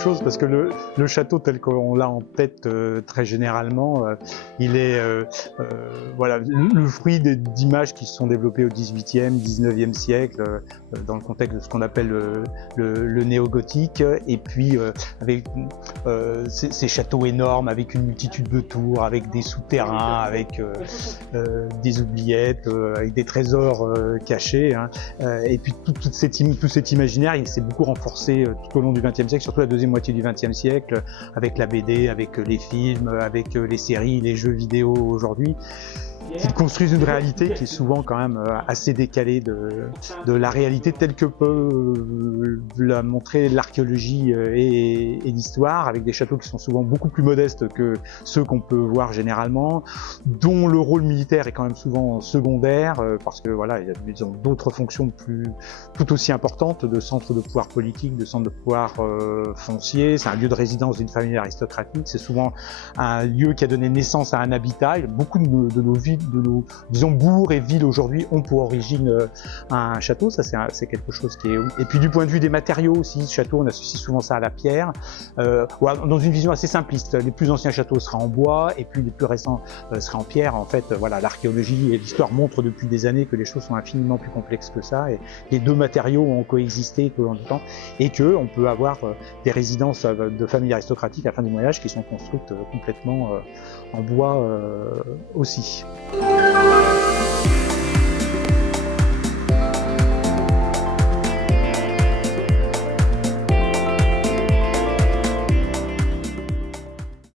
chose parce que le château tel qu'on l'a en tête très généralement, il est voilà, le fruit d'images qui se sont développées au XVIIIe, XIXe siècle dans le contexte de ce qu'on appelle le néo-gothique, et puis avec ces châteaux énormes avec une multitude de tours, avec des souterrains, avec des oubliettes, avec des trésors cachés, hein. Et puis tout cet imaginaire, il s'est beaucoup renforcé tout au long du XXe siècle, surtout la deuxième moitié du XXe siècle, avec la BD, avec les films, avec les séries, les jeux vidéo aujourd'hui, qui construisent une réalité qui est souvent quand même assez décalée de la réalité telle que peut la montrer l'archéologie et l'histoire, avec des châteaux qui sont souvent beaucoup plus modestes que ceux qu'on peut voir généralement, dont le rôle militaire est quand même souvent secondaire, parce que voilà, il y a d'autres fonctions tout aussi importantes, de centre de pouvoir politique, de centre de pouvoir foncier. C'est un lieu de résidence d'une famille aristocratique, c'est souvent un lieu qui a donné naissance à un habitat. Beaucoup de nos villes, de nos, disons, bourgs et villes aujourd'hui ont pour origine un château. Ça, c'est quelque chose qui est... Et puis du point de vue des matériaux aussi, ce château, on associe souvent ça à la pierre, dans une vision assez simpliste. Les plus anciens châteaux seraient en bois et puis les plus récents seraient en pierre. En fait, voilà, l'archéologie et l'histoire montrent depuis des années que les choses sont infiniment plus complexes que ça, et les deux matériaux ont coexisté tout au long du temps, et que on peut avoir des résidences de familles aristocratiques à la fin du Moyen Âge qui sont construites complètement en bois aussi.